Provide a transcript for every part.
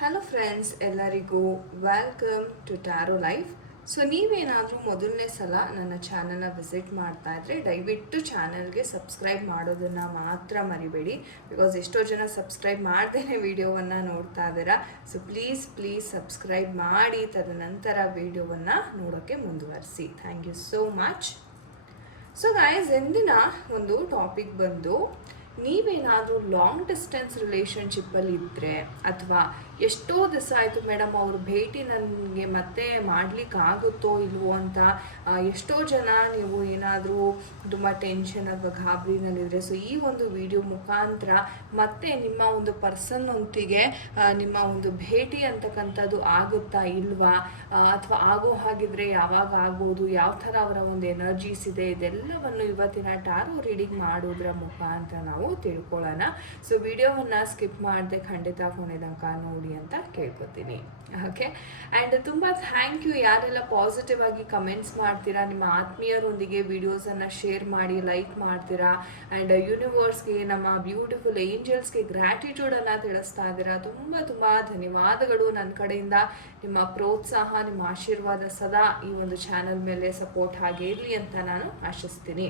Hello friends ಎಲ್ಲರಿಗೂ welcome to tarot life so ನೀವೇನಾದರೂ ಮೊದಲನೇ ಸಲ ನನ್ನ ಚಾನಲ್ನ ವಿಸಿಟ್ ಮಾಡ್ತಾ ಇದ್ರೆ, ದಯವಿಟ್ಟು ಚಾನಲ್ಗೆ ಸಬ್ಸ್ಕ್ರೈಬ್ ಮಾಡೋದನ್ನು ಮಾತ್ರ ಮರಿಬೇಡಿ. ಬಿಕಾಸ್ ಎಷ್ಟೋ ಜನ ಸಬ್ಸ್ಕ್ರೈಬ್ ಮಾಡ್ದೇ ವಿಡಿಯೋವನ್ನು ನೋಡ್ತಾ ಇದ್ದೀರಾ. ಸೊ ಪ್ಲೀಸ್ ಪ್ಲೀಸ್ ಸಬ್ಸ್ಕ್ರೈಬ್ ಮಾಡಿ, ತದನಂತರ ವಿಡಿಯೋವನ್ನು ನೋಡೋಕ್ಕೆ ಮುಂದುವರಿಸಿ. Thank you so much so guys ಎಂದಿನ ಒಂದು ಟಾಪಿಕ್ ಬಂದು, ನೀವೇನಾದರೂ ಲಾಂಗ್ ಡಿಸ್ಟೆನ್ಸ್ ರಿಲೇಷನ್ಶಿಪ್ಪಲ್ಲಿ ಇದ್ದರೆ ಅಥವಾ ಎಷ್ಟೋ ದಿವಸ ಆಯಿತು ಮೇಡಮ್, ಅವ್ರ ಭೇಟಿ ನನಗೆ ಮತ್ತೆ ಮಾಡ್ಲಿಕ್ಕೆ ಆಗುತ್ತೋ ಇಲ್ವೋ ಅಂತ. ಎಷ್ಟೋ ಜನ ನೀವು ಏನಾದರೂ ತುಂಬ ಟೆನ್ಷನ್ ಅಥವಾ ಗಾಬರಿನಲ್ಲಿದ್ದರೆ ಸೊ ಈ ಒಂದು ವಿಡಿಯೋ ಮುಖಾಂತರ ಮತ್ತೆ ನಿಮ್ಮ ಒಂದು ಪರ್ಸನ್ನೊಂದಿಗೆ ನಿಮ್ಮ ಒಂದು ಭೇಟಿ ಅಂತಕ್ಕಂಥದ್ದು ಆಗುತ್ತಾ ಇಲ್ವಾ? ಅಥವಾ ಆಗೋ ಹಾಗಿದ್ರೆ ಯಾವಾಗ ಆಗ್ಬೋದು? ಯಾವ ಥರ ಅವರ ಒಂದು ಎನರ್ಜೀಸ್ ಇದೆ? ಇದೆಲ್ಲವನ್ನು ಇವತ್ತಿನ ಟಾರೋ ರೀಡಿಂಗ್ ಮಾಡೋದ್ರ ಮುಖಾಂತರ ನಾವು ತಿಳ್ಕೊಳ್ಳೋಣ. ಸೊ ವಿಡಿಯೋವನ್ನು ಸ್ಕಿಪ್ ಮಾಡದೆ ಖಂಡಿತ ಕೊನೆ ತನಕ ನೋಡಿ. ಅಂತ ಕೇಳ್ಕೊತೀನಿ. ಓಕೆ ಆ್ಯಂಡ್ ತುಂಬ ಥ್ಯಾಂಕ್ ಯು ಯಾರೆಲ್ಲ ಪಾಸಿಟಿವ್ ಆಗಿ ಕಮೆಂಟ್ಸ್ ಮಾಡ್ತೀರಾ, ನಿಮ್ಮ ಆತ್ಮೀಯರೊಂದಿಗೆ ವಿಡಿಯೋಸನ್ನು ಶೇರ್ ಮಾಡಿ ಲೈಕ್ ಮಾಡ್ತೀರಾ ಆ್ಯಂಡ್ ಯೂನಿವರ್ಸ್ಗೆ ನಮ್ಮ ಬ್ಯೂಟಿಫುಲ್ ಏಂಜಲ್ಸ್ಗೆ ಗ್ರ್ಯಾಟಿಟ್ಯೂಡನ್ನು ತಿಳಿಸ್ತಾ ಇದ್ದೀರಾ. ತುಂಬ ತುಂಬ ಧನ್ಯವಾದಗಳು ನನ್ನ ಕಡೆಯಿಂದ. ನಿಮ್ಮ ಪ್ರೋತ್ಸಾಹ, ನಿಮ್ಮ ಆಶೀರ್ವಾದ ಸದಾ ಈ ಒಂದು ಚಾನಲ್ ಮೇಲೆ ಸಪೋರ್ಟ್ ಹಾಗೆ ಇರಲಿ ಅಂತ ನಾನು ಆಶಿಸ್ತೀನಿ.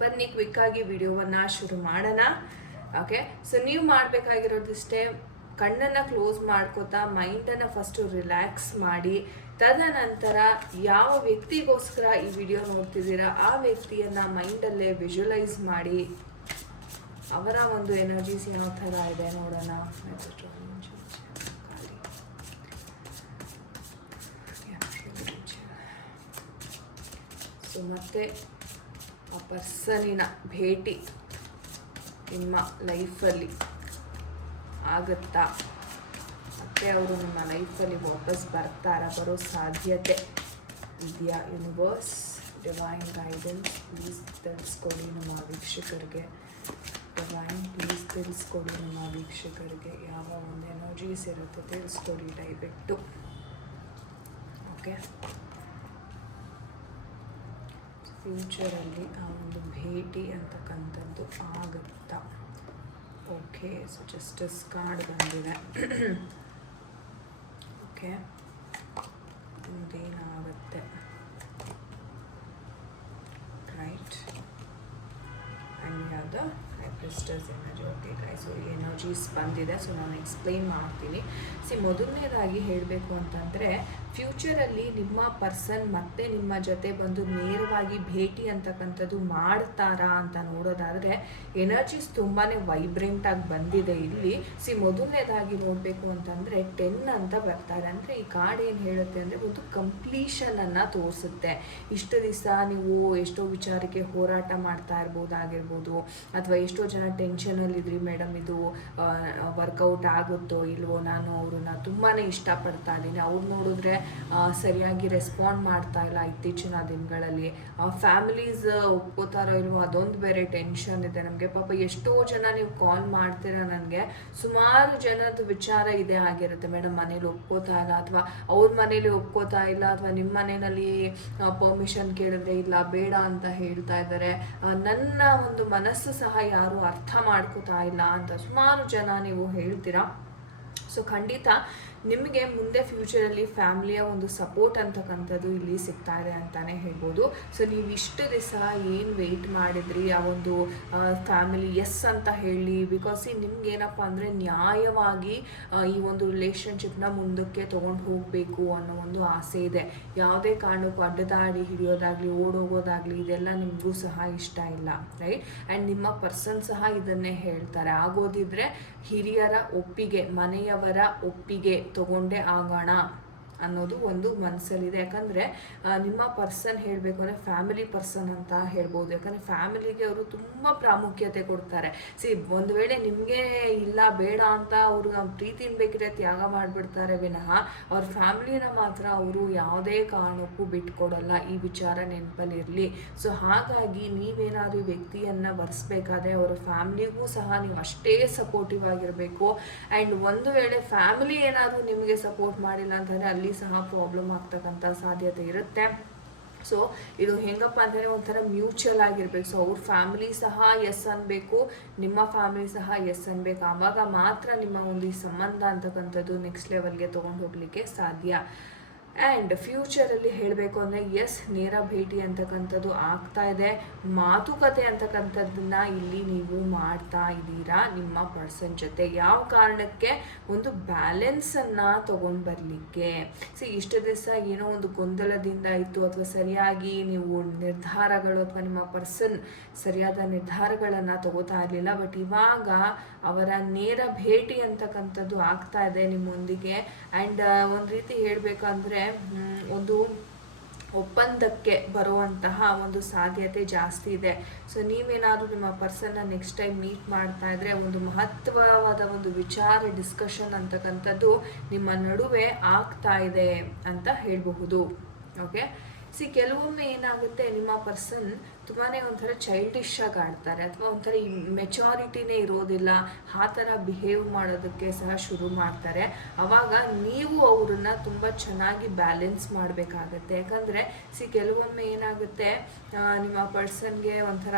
ಬನ್ನಿ ಕ್ವಿಕ್ಕಾಗಿ ವಿಡಿಯೋವನ್ನು ಶುರು ಮಾಡೋಣ. ಓಕೆ ಸೊ ನೀವು ಮಾಡಬೇಕಾಗಿರೋದಿಷ್ಟೇ ಕಣ್ಣನ್ನು ಕ್ಲೋಸ್ ಮಾಡ್ಕೋತಾ ಮೈಂಡನ್ನು ಫಸ್ಟು ರಿಲ್ಯಾಕ್ಸ್ ಮಾಡಿ, ತದನಂತರ ಯಾವ ವ್ಯಕ್ತಿಗೋಸ್ಕರ ಈ ವಿಡಿಯೋ ನೋಡ್ತಿದ್ದೀರಾ, ಆ ವ್ಯಕ್ತಿಯನ್ನು ಮೈಂಡಲ್ಲೇ ವಿಜುವಲೈಸ್ ಮಾಡಿ, ಅವರ ಒಂದು ಎನರ್ಜೀಸ್ ಯಾವ ಥರ ಇದೆ ನೋಡೋಣ. ಸೊ ಮತ್ತೆ ಆ ಪರ್ಸನಿನ ಭೇಟಿ ನಿಮ್ಮ ಲೈಫಲ್ಲಿ ಆಗುತ್ತಾ? ಮತ್ತೆ ಅವರು ನಮ್ಮ ಲೈಫಲ್ಲಿ ವಾಪಸ್ ಬರ್ತಾರ, ಬರೋ ಸಾಧ್ಯತೆ ಇದೆಯಾ ಯೂನಿವರ್ಸ್ ಡಿವೈನ್ ಗೈಡೆನ್ಸ್ ಪ್ಲೀಸ್ ತಿಳಿಸ್ಕೊಡಿ ನಮ್ಮ ವೀಕ್ಷಕರಿಗೆ. ಡಿವೈನ್ ಪ್ಲೀಸ್ ತಿಳಿಸ್ಕೊಡಿ ನಮ್ಮ ವೀಕ್ಷಕರಿಗೆ. ಯಾವ ಒಂದು ಎನರ್ಜೀಸ್ ಇರುತ್ತೆ ತಿಳಿಸ್ಕೊಡಿ ದಯವಿಟ್ಟು. ಓಕೆ ಫ್ಯೂಚರಲ್ಲಿ ಆ ಒಂದು ಭೇಟಿ ಅಂತಕ್ಕಂಥದ್ದು ಆಗುತ್ತಾ? ಓಕೆ ಸೊ ಜಸ್ಟಿಸ್ ಕಾರ್ಡ್ ಬಂದಿದೆ okay priestess energy okay guy so ಈ ಎನರ್ಜೀಸ್ ಬಂದಿದೆ. ಸೊ ನಾನು ಎಕ್ಸ್ಪ್ಲೈನ್ ಮಾಡ್ತೀನಿ. ಸಿ ಮೊದಲನೇದಾಗಿ ಹೇಳಬೇಕು ಅಂತಂದರೆ ಫ್ಯೂಚರಲ್ಲಿ ನಿಮ್ಮ ಪರ್ಸನ್ ಮತ್ತೆ ನಿಮ್ಮ ಜೊತೆ ಬಂದು ನೇರವಾಗಿ ಭೇಟಿ ಅಂತಕ್ಕಂಥದ್ದು ಮಾಡ್ತಾರಾ ಅಂತ ನೋಡೋದಾದರೆ ಎನರ್ಜೀಸ್ ತುಂಬಾ ವೈಬ್ರೆಂಟ್ ಆಗಿ ಬಂದಿದೆ ಇಲ್ಲಿ. ಸಿ ಮೊದಲನೇದಾಗಿ ನೋಡಬೇಕು ಅಂತಂದರೆ ಟೆನ್ ಅಂತ ಬರ್ತಾರೆ ಅಂದರೆ, ಈ ಕಾರ್ಡ್ ಏನು ಹೇಳುತ್ತೆ ಅಂದರೆ, ಒಂದು ಕಂಪ್ಲೀಷನನ್ನು ತೋರಿಸುತ್ತೆ. ಇಷ್ಟು ದಿವಸ ನೀವು ಎಷ್ಟೋ ವಿಚಾರಕ್ಕೆ ಹೋರಾಟ ಮಾಡ್ತಾ ಇರ್ಬೋದಾಗಿರ್ಬೋದು, ಅಥವಾ ಎಷ್ಟೋ ಜನ ಟೆನ್ಷನಲ್ಲಿದ್ರಿ ಮೇಡಮ್ ಇದು ವರ್ಕೌಟ್ ಆಗುತ್ತೋ ಇಲ್ವೋ? ನಾನು ಅವ್ರನ್ನ ತುಂಬಾ ಇಷ್ಟಪಡ್ತಾ ಇದ್ದೀನಿ. ಅವ್ರು ನೋಡಿದ್ರೆ ಸರಿಯಾಗಿ ರೆಸ್ಪಾಂಡ್ ಮಾಡ್ತಾ ಇಲ್ಲ ಇತ್ತೀಚಿನ ದಿನಗಳಲ್ಲಿ. ಫ್ಯಾಮಿಲೀಸ್ ಒಪ್ಕೋತಾರೋ ಇಲ್ವೋ? ಅದೊಂದು ಬೇರೆ ಟೆನ್ಷನ್ ಇದೆ ನಮಗೆ. ಪಾಪ ಎಷ್ಟೋ ಜನ ನೀವು ಕಾಲ್ ಮಾಡ್ತೀರಾ ನನಗೆ? ಸುಮಾರು ಜನದ ವಿಚಾರ ಇದೇ ಆಗಿರುತ್ತೆ ಮೇಡಮ್ ಮನೇಲಿ ಒಪ್ಕೋತಾ ಇಲ್ಲ ಅಥವಾ ಅವ್ರ ಮನೇಲಿ ಒಪ್ಕೋತಾ ಇಲ್ಲ ಅಥವಾ ನಿಮ್ಮ ಮನೆಯಲ್ಲಿ ಪರ್ಮಿಷನ್ ಕೇಳಿದ್ರೆ ಇಲ್ಲ, ಬೇಡ ಅಂತ ಹೇಳ್ತಾ ಇದ್ದಾರೆ. ನನ್ನ ಒಂದು ಮನಸ್ಸು ಸಹ ಯಾರು ಅರ್ಥ ಮಾಡ್ಕೋತಾ ಇಲ್ಲ ಅಂತ ಸುಮಾರು ಜನ ನೀವು ಹೇಳ್ತೀರಾ? ಸೊ ಖಂಡಿತ ನಿಮಗೆ ಮುಂದೆ ಫ್ಯೂಚರಲ್ಲಿ ಫ್ಯಾಮಿಲಿಯ ಒಂದು ಸಪೋರ್ಟ್ ಅಂತಕ್ಕಂಥದ್ದು ಇಲ್ಲಿ ಸಿಗ್ತಾ ಇದೆ ಅಂತಲೇ ಹೇಳ್ಬೋದು. ಸೊ ನೀವು ಇಷ್ಟು ದಿವಸ ಏನು ವೆಯ್ಟ್ ಮಾಡಿದ್ರಿ? ಆ ಒಂದು ಫ್ಯಾಮಿಲಿ ಎಸ್ ಅಂತ ಹೇಳಿ ಬಿಕಾಸ್ ನಿಮ್ಗೆ ಏನಪ್ಪ ಅಂದರೆ ನ್ಯಾಯವಾಗಿ ಈ ಒಂದು ರಿಲೇಷನ್ಶಿಪ್ನ ಮುಂದಕ್ಕೆ ತೊಗೊಂಡು ಹೋಗಬೇಕು ಅನ್ನೋ ಒಂದು ಆಸೆ ಇದೆ. ಯಾವುದೇ ಕಾರಣಕ್ಕೂ ಅಡ್ಡದಾಡಿ ಹಿಡಿಯೋದಾಗಲಿ, ಓಡೋಗೋದಾಗಲಿ, ಇದೆಲ್ಲ ನಿಮಗೂ ಸಹ ಇಷ್ಟ ಇಲ್ಲ ರೈಟ್ ಆ್ಯಂಡ್ ನಿಮ್ಮ ಪರ್ಸನ್ ಸಹ ಇದನ್ನೇ ಹೇಳ್ತಾರೆ. ಆಗೋದಿದ್ರೆ ಹಿರಿಯರ ಒಪ್ಪಿಗೆ, ಮನೆಯವರ ಒಪ್ಪಿಗೆ ತಗೊಂಡೇ ಆಗೋಣ ಅನ್ನೋದು ಒಂದು ಮನಸ್ಸಲ್ಲಿದೆ ಯಾಕಂದರೆ ನಿಮ್ಮ ಪರ್ಸನ್ ಹೇಳಬೇಕು ಅಂದರೆ ಫ್ಯಾಮಿಲಿ ಪರ್ಸನ್ ಅಂತ ಹೇಳ್ಬೋದು. ಯಾಕಂದರೆ ಫ್ಯಾಮಿಲಿಗೆ ಅವರು ತುಂಬ ಪ್ರಾಮುಖ್ಯತೆ ಕೊಡ್ತಾರೆ. ಸಿ ಒಂದು ವೇಳೆ ನಿಮಗೆ ಇಲ್ಲ, ಬೇಡ ಅಂತ ಅವರು ಪ್ರೀತಿನ ಬೇಕಿದ್ರೆ ತ್ಯಾಗ ಮಾಡಿಬಿಡ್ತಾರೆ ವಿನಃ, ಅವ್ರ ಫ್ಯಾಮಿಲಿನ ಮಾತ್ರ ಅವರು ಯಾವುದೇ ಕಾರಣಕ್ಕೂ ಬಿಟ್ಕೊಡಲ್ಲ. ಈ ವಿಚಾರ ನೆನಪಲ್ಲಿರಲಿ. ಸೊ ಹಾಗಾಗಿ ನೀವೇನಾದರೂ ವ್ಯಕ್ತಿಯನ್ನು ಬರ್ಸ್ಬೇಕಾದ್ರೆ ಅವರ ಫ್ಯಾಮಿಲಿಗೂ ಸಹ ನೀವು ಅಷ್ಟೇ ಸಪೋರ್ಟಿವ್ ಆಗಿರಬೇಕು. ಆ್ಯಂಡ್ ಒಂದು ವೇಳೆ ಫ್ಯಾಮಿಲಿ ಏನಾದರೂ ನಿಮಗೆ ಸಪೋರ್ಟ್ ಮಾಡಿಲ್ಲ ಅಂತಂದರೆ ಅಲ್ಲಿ ಸಹ ಪ್ರಾಬ್ಲಮ್ ಆಗ್ತಕ್ಕಂಥ ಸಾಧ್ಯತೆ ಇರುತ್ತೆ. ಸೊ ಇದು ಹೆಂಗಪ್ಪ ಅಂದರೆ ಒಂಥರ ಮ್ಯೂಚುವಲ್ ಆಗಿರ್ಬೇಕು. ಸೊ ಅವ್ರ ಫ್ಯಾಮಿಲಿ ಸಹ ಎಸ್ ಅನ್ಬೇಕು, ನಿಮ್ಮ ಫ್ಯಾಮಿಲಿ ಸಹ ಎಸ್ ಅನ್ಬೇಕು. ಆವಾಗ ಮಾತ್ರ ನಿಮ್ಮ ಒಂದು ಈ ಸಂಬಂಧ ಅಂತಕ್ಕಂಥದ್ದು ನೆಕ್ಸ್ಟ್ ಲೆವೆಲ್ಗೆ ತೊಗೊಂಡು ಹೋಗ್ಲಿಕ್ಕೆ ಸಾಧ್ಯ. ಆ್ಯಂಡ್ ಫ್ಯೂಚರಲ್ಲಿ ಹೇಳಬೇಕು ಅಂದರೆ ಎಸ್ ನೇರ ಭೇಟಿ ಅಂತಕ್ಕಂಥದ್ದು ಆಗ್ತಾ ಇದೆ. ಮಾತುಕತೆ ಅಂತಕ್ಕಂಥದ್ದನ್ನು ಇಲ್ಲಿ ನೀವು ಮಾಡ್ತಾ ಇದ್ದೀರಾ? ನಿಮ್ಮ ಪರ್ಸನ್ ಜೊತೆ. ಯಾವ ಕಾರಣಕ್ಕೆ? ಒಂದು ಬ್ಯಾಲೆನ್ಸನ್ನು ತೊಗೊಂಡು ಬರಲಿಕ್ಕೆ. ಸಿ ಇಷ್ಟು ದಿವಸ ಏನೋ ಒಂದು ಗೊಂದಲದಿಂದ ಇತ್ತು, ಅಥವಾ ಸರಿಯಾಗಿ ನೀವು ನಿರ್ಧಾರಗಳು, ಅಥವಾ ನಿಮ್ಮ ಪರ್ಸನ್ ಸರಿಯಾದ ನಿರ್ಧಾರಗಳನ್ನು ತಗೋತಾ ಇರಲಿಲ್ಲ. ಬಟ್ ಇವಾಗ ಅವರ ನೇರ ಭೇಟಿ ಅಂತಕ್ಕಂಥದ್ದು ಆಗ್ತಾ ಇದೆ ನಿಮ್ಮೊಂದಿಗೆ. ಆ್ಯಂಡ್ ಒಂದು ರೀತಿ ಹೇಳಬೇಕಂದ್ರೆ ಒಂದು ಒಪ್ಪಂದಕ್ಕೆ ಬರುವಂತಹ ಒಂದು ಸಾಧ್ಯತೆ ಜಾಸ್ತಿ ಇದೆ. ಸೊ ನೀವೇನಾದರೂ ನಿಮ್ಮ ಪರ್ಸನ್ನ ನೆಕ್ಸ್ಟ್ ಟೈಮ್ ಮೀಟ್ ಮಾಡ್ತಾ ಇದ್ರೆ ಒಂದು ಮಹತ್ವವಾದ ಒಂದು ವಿಚಾರ ಡಿಸ್ಕಷನ್ ಅಂತಕ್ಕಂಥದ್ದು ನಿಮ್ಮ ನಡುವೆ ಆಗ್ತಾ ಇದೆ ಅಂತ ಹೇಳಬಹುದು. ಓಕೆ ಸಿ ಕೆಲವೊಮ್ಮೆ ಏನಾಗುತ್ತೆ ನಿಮ್ಮ ಪರ್ಸನ್ ತುಂಬಾ ಒಂಥರ ಚೈಲ್ಡಿಶ್ ಆಗಿ ಆಡ್ತಾರೆ ಅಥವಾ ಒಂಥರ ಮೆಚಾರಿಟಿನೇ ಇರೋದಿಲ್ಲ, ಆ ಥರ ಬಿಹೇವ್ ಮಾಡೋದಕ್ಕೆ ಸಹ ಶುರು ಮಾಡ್ತಾರೆ. ಅವಾಗ ನೀವು ಅವ್ರನ್ನ ತುಂಬ ಚೆನ್ನಾಗಿ ಬ್ಯಾಲೆನ್ಸ್ ಮಾಡಬೇಕಾಗತ್ತೆ. ಯಾಕಂದರೆ, ಸಿ ಕೆಲವೊಮ್ಮೆ ಏನಾಗುತ್ತೆ ನಿಮ್ಮ ಪರ್ಸನ್ಗೆ ಒಂಥರ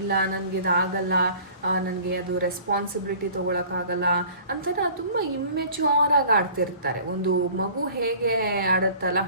ಇಲ್ಲ, ನನಗೆ ಇದಾಗಲ್ಲ ನನಗೆ ಅದು ರೆಸ್ಪಾನ್ಸಿಬಿಲಿಟಿ ತೊಗೊಳಕ್ಕಾಗಲ್ಲ ಅಂತ ತುಂಬ ಇಮ್ಮೆಚ್ಯೂರ್ ಆಗಿ ಆಡ್ತಿರ್ತಾರೆ. ಒಂದು ಮಗು ಹೇಗೆ ಆಡುತ್ತಲ್ಲ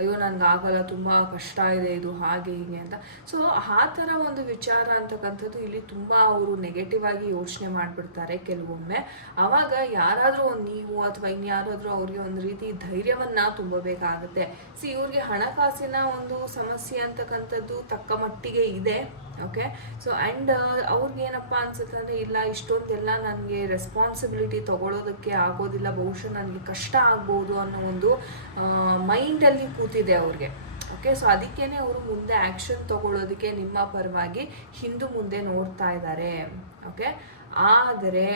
ಅಯ್ಯೋ, ನನಗೆ ಆಗಲ್ಲ, ತುಂಬ ಕಷ್ಟ ಇದೆ, ಇದು ಹಾಗೆ, ಹೀಗೆ ಅಂತ. ಸೊ ಆ ಥರ ಒಂದು ವಿಚಾರ ಅಂತಕ್ಕಂಥದ್ದು ಇಲ್ಲಿ ತುಂಬ ಅವರು ನೆಗೆಟಿವ್ ಆಗಿ ಯೋಚನೆ ಮಾಡಿಬಿಡ್ತಾರೆ ಕೆಲವೊಮ್ಮೆ. ಆವಾಗ ಯಾರಾದರೂ ಒಂದು ನೀವು ಅಥವಾ ಇನ್ಯಾರಾದರೂ ಅವ್ರಿಗೆ ಒಂದು ರೀತಿ ಧೈರ್ಯವನ್ನು ತುಂಬಬೇಕಾಗುತ್ತೆ. ಸಿ ಇವ್ರಿಗೆ ಹಣಕಾಸಿನ ಒಂದು ಸಮಸ್ಯೆ ಅಂತಕ್ಕಂಥದ್ದು ತಕ್ಕ ಮಟ್ಟಿಗೆ ಇದೆ. ಓಕೆ ಸೊ ಆ್ಯಂಡ್ ಅವ್ರಿಗೆ ಏನಪ್ಪ ಅನ್ಸುತ್ತೆ ಅಂದರೆ, ಇಲ್ಲ, ಇಷ್ಟೊಂದೆಲ್ಲ ನನಗೆ ರೆಸ್ಪಾನ್ಸಿಬಿಲಿಟಿ ತಗೊಳ್ಳೋದಕ್ಕೆ ಆಗೋದಿಲ್ಲ, ಬಹುಶಃ ನನಗೆ ಕಷ್ಟ ಆಗ್ಬೋದು ಅನ್ನೋ ಒಂದು ಮೈಂಡಲ್ಲಿ ಕೂತಿದೆ ಅವ್ರಿಗೆ. ಓಕೆ ಸೊ ಅದಕ್ಕೇ ಅವರು ಮುಂದೆ ಆ್ಯಕ್ಷನ್ ತಗೊಳ್ಳೋದಕ್ಕೆ ನಿಮ್ಮ ಪರವಾಗಿ ಹಿಂದು ಮುಂದೆ ನೋಡ್ತಾ ಇದ್ದಾರೆ. ಓಕೆ ಆದರೆ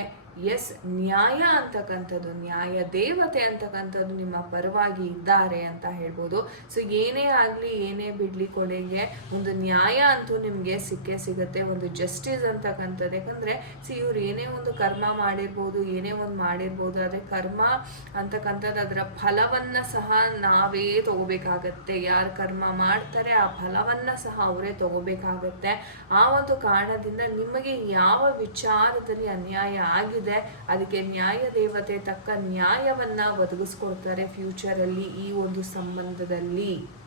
ಎಸ್, ನ್ಯಾಯ ಅಂತಕ್ಕಂಥದ್ದು, ನ್ಯಾಯ ದೇವತೆ ಅಂತಕ್ಕಂಥದ್ದು ನಿಮ್ಮ ಪರವಾಗಿ ಇದ್ದಾರೆ ಅಂತ ಹೇಳ್ಬೋದು. ಸೊ ಏನೇ ಆಗಲಿ, ಏನೇ ಬಿಡಲಿ ಕೊನೆಗೆ ಒಂದು ನ್ಯಾಯ ಅಂತೂ ನಿಮಗೆ ಸಿಕ್ಕೇ ಸಿಗುತ್ತೆ. ಒಂದು ಜಸ್ಟಿಸ್ ಅಂತಕ್ಕಂಥದ್ದು. ಯಾಕಂದರೆ ಸಿ ಇವ್ರು ಏನೇ ಒಂದು ಕರ್ಮ ಮಾಡಿರ್ಬೋದು, ಏನೇ ಒಂದು ಮಾಡಿರ್ಬೋದು, ಆದರೆ ಕರ್ಮ ಅಂತಕ್ಕಂಥದ್ದು ಅದರ ಫಲವನ್ನು ಸಹ ನಾವೇ ತಗೋಬೇಕಾಗತ್ತೆ. ಯಾರು ಕರ್ಮ ಮಾಡ್ತಾರೆ, ಆ ಫಲವನ್ನು ಸಹ ಅವರೇ ತಗೋಬೇಕಾಗತ್ತೆ. ಆ ಒಂದು ಕಾರಣದಿಂದ ನಿಮಗೆ ಯಾವ ವಿಚಾರದಲ್ಲಿ ಅನ್ಯಾಯ ಆಗಿದೆ ಅದಕ್ಕೆ ನ್ಯಾಯ ದೇವತೆ ತಕ್ಕ ನ್ಯಾಯವನ್ನ ಒದಗಿಸ್ಕೊಡ್ತಾರೆ ಫ್ಯೂಚರಲ್ಲಿ ಈ ಒಂದು ಸಂಬಂಧದಲ್ಲಿ.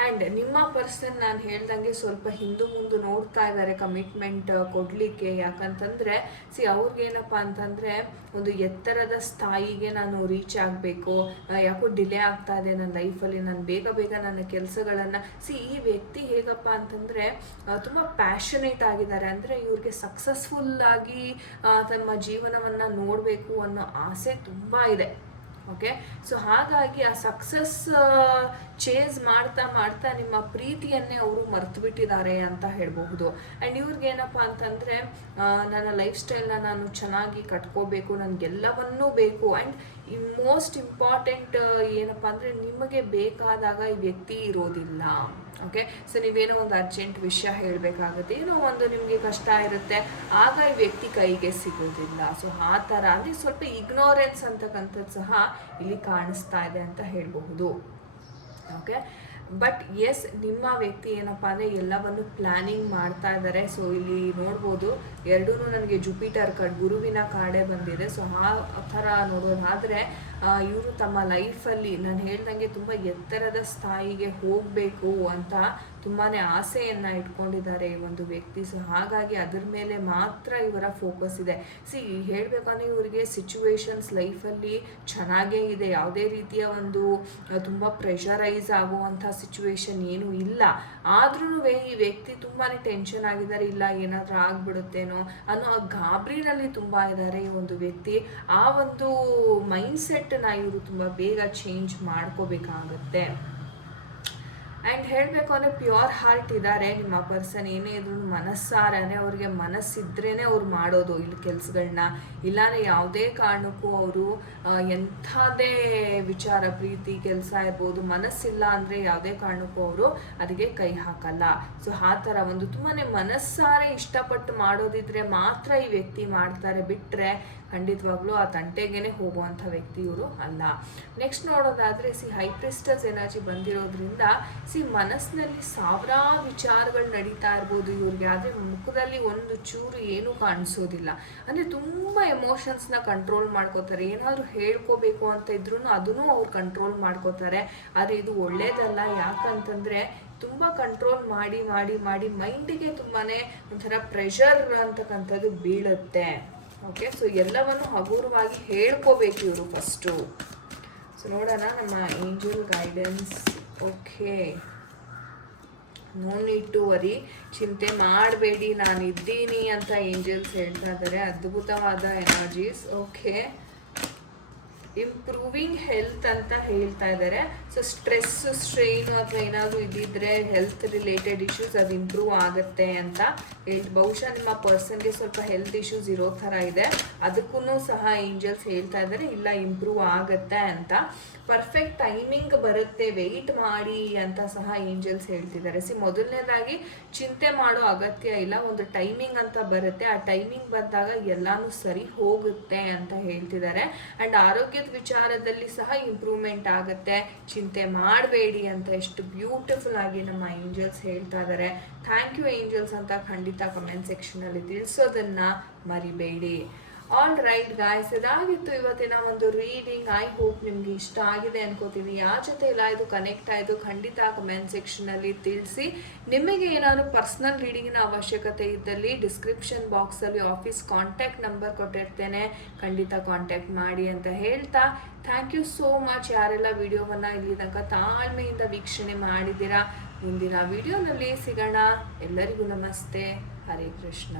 ಆ್ಯಂಡ್ ನಿಮ್ಮ ಪರ್ಸನ್ ನಾನು ಹೇಳ್ದಂಗೆ ಸ್ವಲ್ಪ ಹಿಂದೂ ಮುಂದೆ ನೋಡ್ತಾ ಇದ್ದಾರೆ ಕಮಿಟ್ಮೆಂಟ್ ಕೊಡಲಿಕ್ಕೆ. ಯಾಕಂತಂದರೆ ಸಿ ಅವ್ರಿಗೇನಪ್ಪ ಅಂತಂದರೆ, ಒಂದು ಎತ್ತರದ ಸ್ಥಾಯಿಗೆ ನಾನು ರೀಚ್ ಆಗಬೇಕು. ಯಾಕೋ ಡಿಲೇ ಆಗ್ತಾ ಇದೆ ನನ್ನ ಲೈಫಲ್ಲಿ ನಾನು ಬೇಗ ಬೇಗ ನನ್ನ ಕೆಲಸಗಳನ್ನು ಸಿ ಈ ವ್ಯಕ್ತಿ ಹೇಗಪ್ಪ ಅಂತಂದರೆ ತುಂಬ ಪ್ಯಾಷನೇಟ್ ಆಗಿದ್ದಾರೆ. ಅಂದರೆ ಇವ್ರಿಗೆ ಸಕ್ಸಸ್ಫುಲ್ಲಾಗಿ ತಮ್ಮ ಜೀವನವನ್ನು ನೋಡಬೇಕು ಅನ್ನೋ ಆಸೆ ತುಂಬ ಇದೆ. ಓಕೆ ಸೊ ಹಾಗಾಗಿ ಆ ಸಕ್ಸಸ್ ಚೇಸ್ ಮಾಡ್ತಾ ಮಾಡ್ತಾ ನಿಮ್ಮ ಪ್ರೀತಿಯನ್ನೇ ಅವರು ಮರ್ತು ಬಿಟ್ಟಿದ್ದಾರೆ ಅಂತ ಹೇಳಬಹುದು. ಆ್ಯಂಡ್ ಇವ್ರಿಗೆ ಏನಪ್ಪ ಅಂತಂದರೆ ನನ್ನ ಲೈಫ್ ಸ್ಟೈಲ್ನ ನಾನು ಚೆನ್ನಾಗಿ ಕಟ್ಕೋಬೇಕು, ನನಗೆಲ್ಲವನ್ನೂ ಬೇಕು. ಆ್ಯಂಡ್ ಮೋಸ್ಟ್ ಇಂಪಾರ್ಟೆಂಟ್ ಏನಪ್ಪ ಅಂದರೆ ನಿಮಗೆ ಬೇಕಾದಾಗ ಈ ವ್ಯಕ್ತಿ ಇರೋದಿಲ್ಲ. ಓಕೆ? ಸೊ ನೀವೇನೋ ಒಂದು ಅರ್ಜೆಂಟ್ ವಿಷಯ ಹೇಳಬೇಕಾಗುತ್ತೆ. ಏನೋ ಒಂದು ನಿಮಗೆ ಕಷ್ಟ ಇರುತ್ತೆ. ಆಗ ಈ ವ್ಯಕ್ತಿ ಕೈಗೆ ಸಿಗೋದಿಲ್ಲ. ಸೊ ಆ ಥರ ಅಂದರೆ ಸ್ವಲ್ಪ ಇಗ್ನೋರೆನ್ಸ್ ಅಂತಕ್ಕಂಥದ್ದು ಸಹ ಇಲ್ಲಿ ಕಾಣಿಸ್ತಾ ಇದೆ ಅಂತ ಹೇಳಬಹುದು. ಓಕೆ? ಬಟ್ ಎಸ್ ನಿಮ್ಮ ವ್ಯಕ್ತಿ ಏನಪ್ಪ ಅಂದರೆ ಎಲ್ಲವನ್ನು ಪ್ಲ್ಯಾನಿಂಗ್ ಮಾಡ್ತಾ ಇದ್ದಾರೆ. ಸೊ ಇಲ್ಲಿ ನೋಡ್ಬೋದು ಎರಡೂ ನನಗೆ ಜುಪಿಟರ್ ಕಾರ್ಡ್ ಗುರುವಿನ ಕಾರ್ಡೇ ಬಂದಿದೆ. ಸೊ ಆ ಥರ ನೋಡೋದಾದರೆ ಇವರು ತಮ್ಮ ಲೈಫಲ್ಲಿ ನಾನು ಹೇಳ್ದಂಗೆ ತುಂಬ ಎತ್ತರದ ಸ್ಥಾಯಿಗೆ ಹೋಗಬೇಕು ಅಂತ ತುಂಬಾ ಆಸೆಯನ್ನು ಇಟ್ಕೊಂಡಿದ್ದಾರೆ ಈ ಒಂದು ವ್ಯಕ್ತಿ. ಸೊ ಹಾಗಾಗಿ ಅದ್ರ ಮೇಲೆ ಮಾತ್ರ ಇವರ ಫೋಕಸ್ ಇದೆ. ಸಿ ಹೇಳಬೇಕಂದ್ರೆ ಇವರಿಗೆ ಸಿಚುವೇಶನ್ಸ್ ಲೈಫಲ್ಲಿ ಚೆನ್ನಾಗೇ ಇದೆ. ಯಾವುದೇ ರೀತಿಯ ಒಂದು ತುಂಬ ಪ್ರೆಷರೈಸ್ ಆಗುವಂಥ ಸಿಚುವೇಶನ್ ಏನೂ ಇಲ್ಲ. ಆದ್ರೂ ಈ ವ್ಯಕ್ತಿ ತುಂಬಾ ಟೆನ್ಷನ್ ಆಗಿದ್ದಾರೆ. ಇಲ್ಲ, ಏನಾದರೂ ಆಗ್ಬಿಡುತ್ತೇನೋ ಅನ್ನೋ ಆ ಗಾಬರಿನಲ್ಲಿ ತುಂಬ ಇದ್ದಾರೆ ಈ ಒಂದು ವ್ಯಕ್ತಿ. ಆ ಒಂದು ಮೈಂಡ್ ಸೆಟ್ನ ಇವರು ತುಂಬ ಬೇಗ ಚೇಂಜ್ ಮಾಡ್ಕೋಬೇಕಾಗತ್ತೆ. ಆ್ಯಂಡ್ ಹೇಳಬೇಕು ಅಂದರೆ ಪ್ಯೂರ್ ಹಾರ್ಟ್ ಇದ್ದಾರೆ ನಿಮ್ಮ ಪರ್ಸನ್ ಏನೇ ಇದ್ರೂ ಮನಸ್ಸಾರನೇ ಅವ್ರಿಗೆ ಮನಸ್ಸಿದ್ರೇ ಅವ್ರು ಮಾಡೋದು ಇಲ್ಲಿ ಕೆಲಸಗಳನ್ನ ಇಲ್ಲಾಂದರೆ ಯಾವುದೇ ಕಾರಣಕ್ಕೂ ಅವರು ಎಂಥದೇ ವಿಚಾರ, ಪ್ರೀತಿ, ಕೆಲಸ ಇರ್ಬೋದು, ಮನಸ್ಸಿಲ್ಲ ಅಂದರೆ ಯಾವುದೇ ಕಾರಣಕ್ಕೂ ಅವರು ಅದಕ್ಕೆ ಕೈ ಹಾಕಲ್ಲ. ಸೊ ಆ ಥರ ಒಂದು ತುಂಬಾ ಮನಸ್ಸಾರೆ ಇಷ್ಟಪಟ್ಟು ಮಾಡೋದಿದ್ರೆ ಮಾತ್ರ ಈ ವ್ಯಕ್ತಿ ಮಾಡ್ತಾರೆ. ಬಿಟ್ಟರೆ ಖಂಡಿತವಾಗ್ಲೂ ಆ ತಂಟೆಗೇನೆ ಹೋಗುವಂಥ ವ್ಯಕ್ತಿ ಇವರು ಅಲ್ಲ. ನೆಕ್ಸ್ಟ್ ನೋಡೋದಾದ್ರೆ see high high priestess energy ಬಂದಿರೋದ್ರಿಂದ ಸಿ ಮನಸ್ಸಿನಲ್ಲಿ ಸಾವಿರಾರು ವಿಚಾರಗಳು ನಡೀತಾ ಇರ್ಬೋದು ಇವ್ರಿಗೆ, ಆದರೆ ಮುಖದಲ್ಲಿ ಒಂದು ಚೂರು ಏನೂ ಕಾಣಿಸೋದಿಲ್ಲ. ಅಂದರೆ ತುಂಬ ಎಮೋಷನ್ಸ್ನ ಕಂಟ್ರೋಲ್ ಮಾಡ್ಕೋತಾರೆ. ಏನಾದರೂ ಹೇಳ್ಕೋಬೇಕು ಅಂತ ಇದ್ರೂ ಅದನ್ನು ಅವ್ರು ಕಂಟ್ರೋಲ್ ಮಾಡ್ಕೋತಾರೆ. ಆದರೆ ಇದು ಒಳ್ಳೇದಲ್ಲ. ಯಾಕಂತಂದರೆ ತುಂಬ ಕಂಟ್ರೋಲ್ ಮಾಡಿ ಮಾಡಿ ಮಾಡಿ ಮೈಂಡಿಗೆ ತುಂಬಾ ಒಂಥರ ಪ್ರೆಷರ್ ಅಂತಕ್ಕಂಥದ್ದು ಬೀಳುತ್ತೆ. ಓಕೆ ಸೊ ಎಲ್ಲವನ್ನು ಹಗುರವಾಗಿ ಹೇಳ್ಕೋಬೇಕು ಇವರು ಫಸ್ಟು ಸೊ ನೋಡೋಣ ನಮ್ಮ angel guidance okay no need to worry ಚಿಂತೆ ಮಾಡಬೇಡಿ ನಾನು ಇದ್ದೀನಿ ಅಂತ ಏಂಜಲ್ಸ್ ಹೇಳ್ತಾ ಇದ್ದಾರೆ ಅದ್ಭುತವಾದ ಎನರ್ಜೀಸ್ ಓಕೆ ಇಂಪ್ರೂವಿಂಗ್ ಹೆಲ್ತ್ ಅಂತ ಹೇಳ್ತಾ ಇದ್ದಾರೆ ಸೊ ಸ್ಟ್ರೆಸ್ ಸ್ಟ್ರೈನು ಅಥವಾ ಏನಾದರೂ ಇದ್ದಿದ್ರೆ ಹೆಲ್ತ್ ರಿಲೇಟೆಡ್ ಇಶ್ಯೂಸ್ ಅದು ಇಂಪ್ರೂವ್ ಆಗುತ್ತೆ ಅಂತ ಹೇಳಿ, ಬಹುಶಃ ನಿಮ್ಮ ಪರ್ಸನ್ಗೆ ಸ್ವಲ್ಪ ಹೆಲ್ತ್ ಇಶ್ಯೂಸ್ ಇರೋ ಥರ ಇದೆ. ಅದಕ್ಕೂ ಸಹ ಏಂಜಲ್ಸ್ ಹೇಳ್ತಾ ಇದ್ದಾರೆ ಇಲ್ಲ ಇಂಪ್ರೂವ್ ಆಗುತ್ತೆ ಅಂತ. ಪರ್ಫೆಕ್ಟ್ ಟೈಮಿಂಗ್ ಬರುತ್ತೆ ವೆಯ್ಟ್ ಮಾಡಿ ಅಂತ ಸಹ ಏಂಜಲ್ಸ್ ಹೇಳ್ತಿದ್ದಾರೆ. ಸಿ ಮೊದಲನೇದಾಗಿ ಚಿಂತೆ ಮಾಡೋ ಅಗತ್ಯ ಇಲ್ಲ, ಒಂದು ಟೈಮಿಂಗ್ ಅಂತ ಬರುತ್ತೆ. ಆ ಟೈಮಿಂಗ್ ಬಂದಾಗ ಎಲ್ಲಾನು ಸರಿ ಹೋಗುತ್ತೆ ಅಂತ ಹೇಳ್ತಿದ್ದಾರೆ. ಆ್ಯಂಡ್ ವಿಚಾರದಲ್ಲಿ ಸಹ ಇಂಪ್ರೂವ್ಮೆಂಟ್ ಆಗುತ್ತೆ. ಚಿಂತೆ ಮಾಡಬೇಡಿ ಅಂತ ಎಷ್ಟು ಬ್ಯೂಟಿಫುಲ್ ಆಗಿ ನಮ್ಮ ಏಂಜಲ್ಸ್ ಹೇಳ್ತಾ ಇದ್ದಾರೆ ಥ್ಯಾಂಕ್ ಯು ಏಂಜಲ್ಸ್ ಅಂತ ಖಂಡಿತ ಕಮೆಂಟ್ ಸೆಕ್ಷನಲ್ಲಿ ತಿಳಿಸೋದನ್ನ ಮರಿಬೇಡಿ. ಆಲ್ ರೈಟ್ ಗಾಯ್ಸ್ ಇದಾಗಿತ್ತು ಇವತ್ತಿನ ಒಂದು ರೀಡಿಂಗ್ ಐ ಹೋಪ್ ನಿಮ್ಗೆ ಇಷ್ಟ ಆಗಿದೆ ಅನ್ಕೋತೀನಿ. ಯಾವ ಜೊತೆ ಇಲ್ಲ ಇದು ಕನೆಕ್ಟ್ ಆಯಿತು, ಖಂಡಿತ ಕಮೆಂಟ್ ಸೆಕ್ಷನಲ್ಲಿ ತಿಳಿಸಿ. ನಿಮಗೆ ಏನಾದರೂ ಪರ್ಸ್ನಲ್ ರೀಡಿಂಗಿನ ಅವಶ್ಯಕತೆ ಇದ್ದಲ್ಲಿ ಡಿಸ್ಕ್ರಿಪ್ಷನ್ ಬಾಕ್ಸಲ್ಲಿ ಆಫೀಸ್ ಕಾಂಟ್ಯಾಕ್ಟ್ ನಂಬರ್ ಕೊಟ್ಟಿರ್ತೇನೆ. ಖಂಡಿತ ಕಾಂಟ್ಯಾಕ್ಟ್ ಮಾಡಿ ಅಂತ ಹೇಳ್ತಾ. ಥ್ಯಾಂಕ್ ಯು ಸೋ ಮಚ್ ಯಾರೆಲ್ಲ ವಿಡಿಯೋವನ್ನು ಇಲ್ಲಿ ತನಕ ತಾಳ್ಮೆಯಿಂದ ವೀಕ್ಷಣೆ ಮಾಡಿದ್ದೀರಾ, ಮುಂದಿನ ವಿಡಿಯೋನಲ್ಲಿ ಸಿಗೋಣ. ಎಲ್ಲರಿಗೂ ನಮಸ್ತೆ. ಹರೇ ಕೃಷ್ಣ.